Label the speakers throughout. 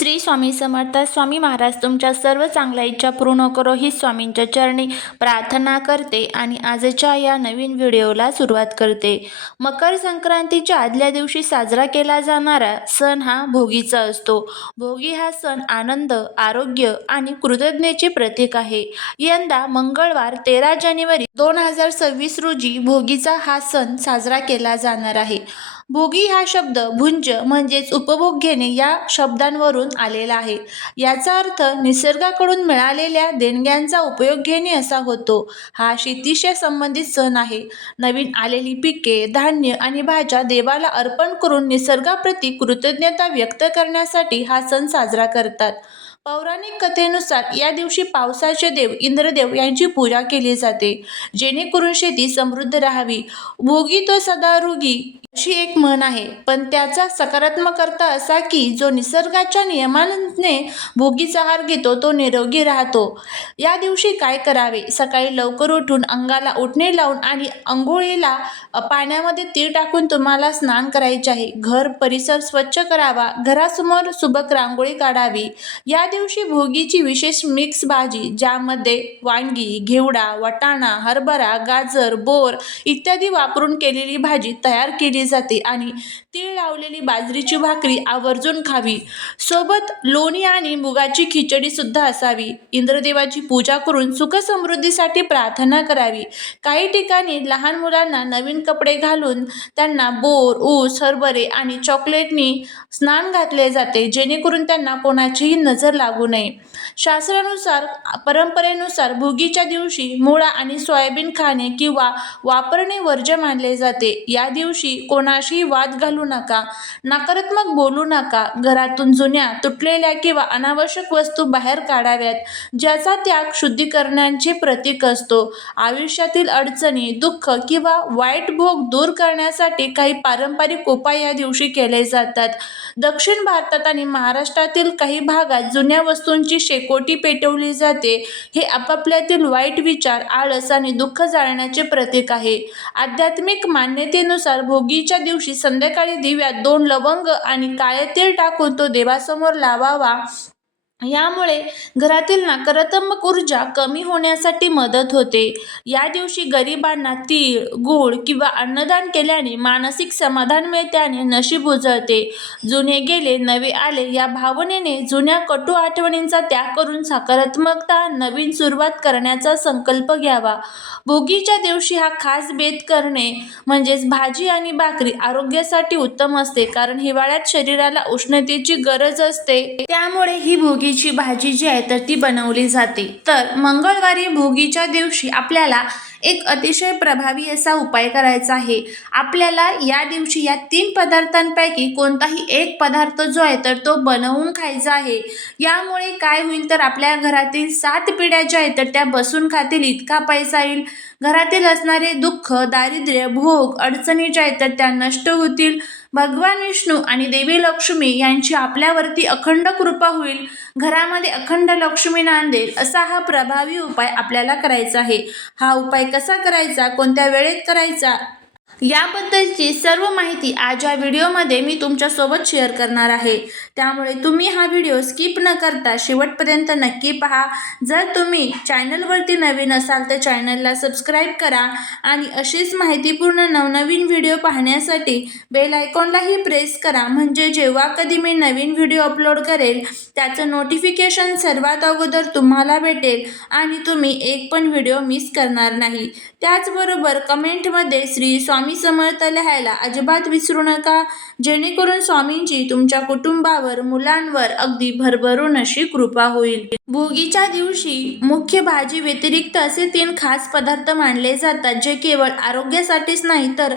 Speaker 1: श्री स्वामी समर्थ स्वामी महाराज तुमच्या सर्व चांगल्या इच्छा पूर्ण करो ही स्वामींच्या चरणी प्रार्थना करते आणि आजच्या या नवीन व्हिडिओला सुरुवात करते. मकर संक्रांतीच्या आदल्या दिवशी साजरा केला जाणारा सण हा भोगीचा असतो. भोगी हा सण आनंद आरोग्य आणि कृतज्ञतेचे प्रतीक आहे. यंदा मंगळवार तेरा जानेवारी दोन हजार सव्वीस रोजी भोगीचा हा सण साजरा केला जाणार आहे. भोगी हा शब्द भुंज म्हणजेच उपभोग घेणे या शब्दांवरून आलेला आहे. याचा अर्थ निसर्गाकडून मिळालेल्या देणग्यांचा उपयोग घेणे असा होतो. हा शेतीशी संबंधित सण आहे. नवीन आलेली पिके धान्य आणि भाज्या देवाला अर्पण करून निसर्गाप्रती कृतज्ञता व्यक्त करण्यासाठी हा सण साजरा करतात. पौराणिक कथेनुसार या दिवशी पावसाचे देव इंद्रदेव यांची पूजा केली जाते. जेणेकरून शेती समृद्ध राहावी. भोगी तो सदा रुगी अशी एक म्हण आहे. पण त्याचा सकारात्मक अर्थ असा की जो निसर्गाच्या नियमाने भोगीचा आहार घेतो तो निरोगी राहतो. या दिवशी काय करावे? सकाळी लवकर उठून अंगाला उठणे लावून आणि अंघोळीला पाण्यामध्ये तीळ टाकून तुम्हाला स्नान करायचे आहे. घर परिसर स्वच्छ करावा. घरासमोर सुबक रांगोळी काढावी. या दिवशी भोगीची विशेष मिक्स भाजी ज्यामध्ये वांगी घेवडा वाटाणा हरभरा गाजर बोर इत्यादी वापरून केलेली भाजी तयार केली जाते आणि तीळ लावलेली बाजरीची भाकरी आवर्जून खावी. सोबत लोणी आणि मुगाची खिचडी सुद्धा असावी. इंद्रदेवाची पूजा करून सुखसमृद्धीसाठी प्रार्थना करावी. काही ठिकाणी लहान मुलांना नवीन कपडे घालून त्यांना बोर ऊस हरभरे आणि चॉकलेटनी स्नान घातले जाते जेणेकरून त्यांना कोणाचीही नजर लागू नये. शास्त्रानुसार परंपरेनुसार भोगीच्या दिवशी मुळा आणि सोयाबीन खाणे किंवा वापरणे वर्ज्य मानले जाते. या दिवशी कोणाशी वाद घालू नका नकारात्मक बोलू नका घरातून जुन्या तुटलेल्या किंवा अनावश्यक वस्तू बाहेर काढाव्यात ज्याचा त्याग शुद्धीकरणाचे प्रतीक असतो. आयुष्यातील अडचणी दुःख किंवा वाईट भोग दूर करण्यासाठी काही पारंपरिक उपाय या दिवशी केले जातात. दक्षिण भारतात आणि महाराष्ट्रातील काही भागात जुन्या वस्तूंची शेकोटी पेटवली जाते हे आपापल्यातील वाईट विचार आळस आणि दुःख जाळण्याचे प्रतीक आहे. आध्यात्मिक मान्यतेनुसार भोगीच्या दिवशी संध्याकाळी दिव्यात दोन लवंग आणि काळे तेल टाकून तो देवासमोर लावावा. यामुळे घरातील नकारात्मक ऊर्जा कमी होण्यासाठी मदत होते. या दिवशी गरिबांना तीळ गूळ किंवा अन्नदान केल्याने मानसिक समाधान मिळते आणि नशीब उजळते. जुने गेले नवे आले या भावनेने जुन्या कटू आठवणींचा त्याग करून सकारात्मकता नवीन सुरुवात करण्याचा संकल्प घ्यावा. भोगीच्या दिवशी हा खास बेत करणे म्हणजेच भाजी आणि भाकरी आरोग्यासाठी उत्तम असते कारण हिवाळ्यात शरीराला उष्णतेची गरज असते. त्यामुळे ही भोगी भोगीची भाजी जी आहे तर ती बनवली जाते. तर मंगळवारी भोगीच्या दिवशी आपल्याला एक अतिशय प्रभावी असा उपाय करायचा आहे. आपल्याला या दिवशी या तीन पदार्थांपैकी कोणताही एक पदार्थ जो आहे तर तो बनवून खायचा आहे. यामुळे काय होईल तर आपल्या घरातील सात पिढ्या ज्या आहेत तर त्या बसून खातील इतका पैसा येईल. घरातील असणारे दुःख दारिद्र्य भोग अडचणी ज्या आहेत तर त्या नष्ट होतील. भगवान विष्णू आणि देवी लक्ष्मी यांची आपल्यावरती अखंड कृपा होईल घरामध्ये अखंड लक्ष्मी नांदेल असा हा प्रभावी उपाय आपल्याला करायचा आहे. हा उपाय कसा करायचा कोणत्या वेळेत करायचा याबद्दलची सर्व माहिती आज या व्हिडिओमध्ये मी तुमच्यासोबत शेअर करणार आहे. त्यामुळे तुम्ही हा व्हिडिओ स्किप न करता शेवटपर्यंत नक्की पहा. जर तुम्ही चॅनलवरती नवीन असाल तर चॅनलला सबस्क्राईब करा आणि अशीच माहितीपूर्ण नवनवीन व्हिडिओ पाहण्यासाठी बेल आयकॉनलाही प्रेस करा. म्हणजे जेव्हा कधी मी नवीन व्हिडिओ अपलोड करेल त्याचं नोटिफिकेशन सर्वात अगोदर तुम्हाला भेटेल आणि तुम्ही एक पण व्हिडिओ मिस करणार नाही. त्याचबरोबर कमेंटमध्ये श्री स्वामी समर्थ लिहायला अजिबात विसरू नका. जेणेकरून स्वामींची तुमच्या कुटुंबावर मुलांवर अगदी भरभरून अशी कृपा होईल. भोगीच्या दिवशी मुख्य भाजी व्यतिरिक्त असे तीन खास पदार्थ मानले जातात जे केवळ आरोग्यासाठीच नाही तर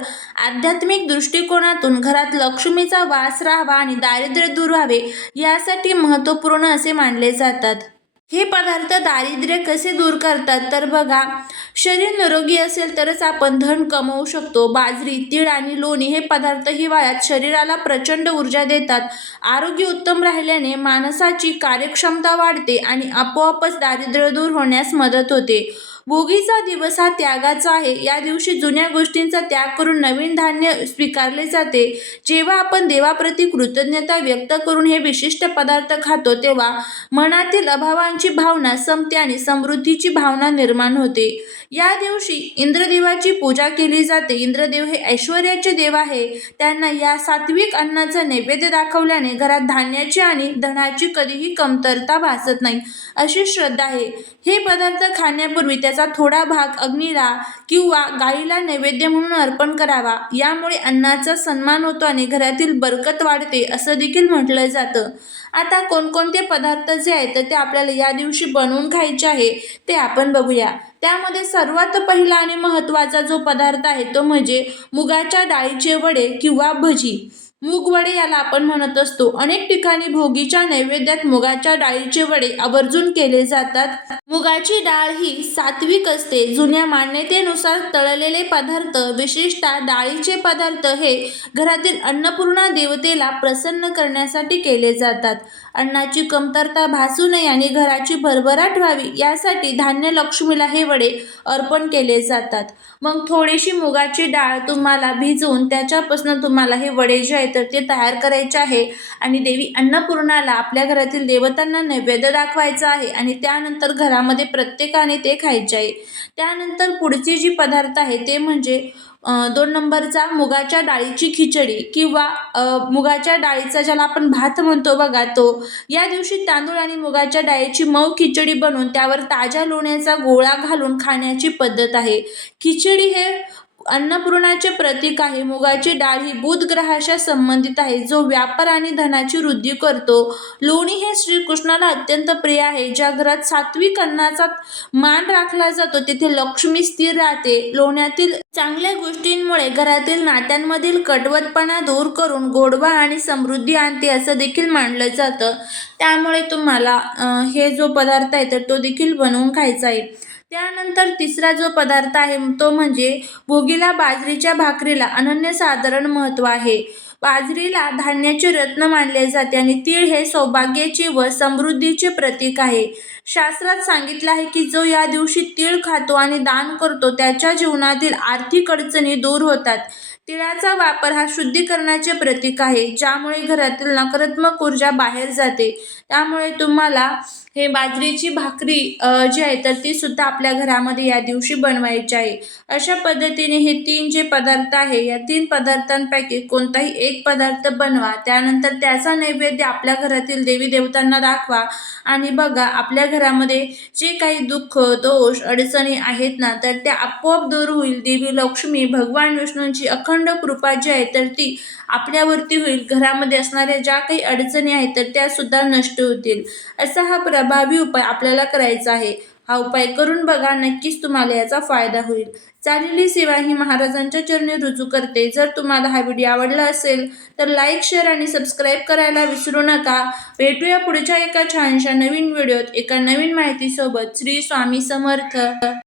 Speaker 1: आध्यात्मिक दृष्टिकोनातून घरात लक्ष्मीचा वास राहावा आणि दारिद्र्य दूर व्हावे यासाठी महत्त्वपूर्ण असे मानले जातात. हे पदार्थ दारिद्र्य कसे दूर करतात? तर बघा शरीर निरोगी असेल तरच आपण धन कमवू शकतो. बाजरी तीळ आणि लोणी हे पदार्थ हिवाळ्यात शरीराला प्रचंड ऊर्जा देतात. आरोग्य उत्तम राहिल्याने माणसाची कार्यक्षमता वाढते आणि आपोआपच दारिद्र्य दूर होण्यास मदत होते. भोगीचा दिवस हा त्यागाचा आहे. या दिवशी जुन्या गोष्टींचा त्याग करून नवीन धान्य स्वीकारले जाते. जेव्हा आपण देवाप्रती कृतज्ञता व्यक्त करून हे विशिष्ट पदार्थ खातो तेव्हा मनातील अभावांची भावना संपते आणि समृद्धीची भावना निर्माण होते. या दिवशी इंद्रदेवाची पूजा केली जाते. इंद्रदेव हे ऐश्वर्याचे देव आहे. त्यांना या सात्विक अन्नाचा नैवेद्य दाखवल्याने घरात धान्याची आणि धनाची कधीही कमतरता भासत नाही अशी श्रद्धा आहे. हे पदार्थ खाण्यापूर्वी त्याचा थोडा भाग अग्नीला किंवा गाईला नैवेद्य म्हणून अर्पण करावा. यामुळे अन्नाचा सन्मान होतो आणि घरातील बरकत वाढते असं देखील म्हटलं जातं. आता कोणकोणते पदार्थ जे आहेत तर ते आपल्याला या दिवशी बनवून खायचे आहे ते आपण बघूया. त्यामध्ये सर्वात पहिला आणि महत्त्वाचा जो पदार्थ आहे तो म्हणजे मुगाच्या डाळीचे वडे किंवा भजी. मूग वडे याला आपण म्हणत असतो. अनेक ठिकाणी भोगीच्या नैवेद्यात मुगाच्या डाळीचे वडे आवर्जून केले जातात. मुगाची डाळ ही सात्विक असते. जुन्या मान्यतेनुसार तळलेले पदार्थ विशेषतः डाळीचे पदार्थ हे घरातील अन्नपूर्णा देवतेला प्रसन्न करण्यासाठी केले जातात. अन्नाची कमतरता भासू नये आणि घराची भरभराट व्हावी यासाठी धान्य लक्ष्मीला हे वडे अर्पण केले जातात. मग थोडीशी मुगाची डाळ तुम्हाला भिजवून त्याच्यापासून तुम्हाला हे वडे जे आहे तर ते तयार करायचे आहे आणि देवी अन्नपूर्णाला आपल्या घरातील देवतांना नैवेद्य दाखवायचा आहे आणि त्यानंतर घरामध्ये प्रत्येकाने ते खायचे आहे. त्यानंतर पुढचे जी पदार्थ आहे ते म्हणजे दोन नंबरचा मुगाच्या डाळीची खिचडी किंवा मुगाच्या डाळीचा ज्याला आपण भात म्हणतो बघा तो या दिवशी तांदूळ आणि मुगाच्या डाळीची मऊ खिचडी बनवून त्यावर ताज्या लोण्याचा गोळा घालून खाण्याची पद्धत आहे. खिचडी हे अन्नपूर्णाचे प्रतीक आहे. मुगाची डाळ ही बुध ग्रहाशी संबंधित आहे. जो व्यापार आणि धनाची वृद्धी करतो. लोणी हे श्रीकृष्णाला अत्यंत प्रिय आहे. ज्या घरात सात्विक अन्नाचा मान राखला जातो तिथे लक्ष्मी स्थिर राहते. लोण्यातील चांगल्या गोष्टींमुळे घरातील नात्यांमधील कटवतपणा दूर करून गोडवा आणि समृद्धी आणते असं देखील मानलं जातं. त्यामुळे तुम्हाला हे जो पदार्थ आहे तर तो देखील बनवून खायचा आहे. त्यानंतर तिसरा जो पदार्थ आहे तो म्हणजे भोगीला बाजरीच्या भाकरीला अनन्यसाधारण महत्त्व आहे. बाजरीला धान्याचे रत्न मानले जाते आणि तीळ हे सौभाग्याचे व समृद्धीचे प्रतीक आहे. शास्त्रात सांगितलं आहे की जो या दिवशी तीळ खातो आणि दान करतो त्याच्या जीवनातील आर्थिक अडचणी दूर होतात. तिळाचा वापर हा शुद्धीकरणाचे प्रतीक आहे ज्यामुळे घरातील नकारात्मक ऊर्जा बाहेर जाते. त्यामुळे तुम्हाला हे बाजरीची भाकरी जी आहे तर ती सुद्धा आपल्या घरामध्ये या दिवशी बनवायची आहे. अशा पद्धतीने हे तीन जे पदार्थ आहे या तीन पदार्थांपैकी कोणताही एक पदार्थ बनवा. त्यानंतर त्याचा नैवेद्य आपल्या घरातील देवी देवतांना दाखवा. आणि बघा आपल्या घरामध्ये जे काही दुःख दोष अडचणी आहेत ना तर त्या आपोआप दूर होईल. देवी लक्ष्मी भगवान विष्णूंची अखंड कृपा जी आहे तर ती आपल्यावरती होईल. घरामध्ये असणाऱ्या ज्या काही अडचणी आहेत तर त्यासुद्धा नष्ट नष्ट होतील. असा हा प्रभावी उपाय आपल्याला करायचा आहे. हा उपाय करून बघा नक्कीच तुम्हाला याचा फायदा होईल. चाललेली सेवा ही महाराजांच्या चरणी रुजू करते. जर तुम्हाला हा व्हिडिओ आवडला असेल तर लाईक शेअर आणि सबस्क्राईब करायला विसरू नका. भेटूया पुढच्या एका छानशा नवीन व्हिडिओत एका नवीन माहितीसोबत. श्री स्वामी समर्थ.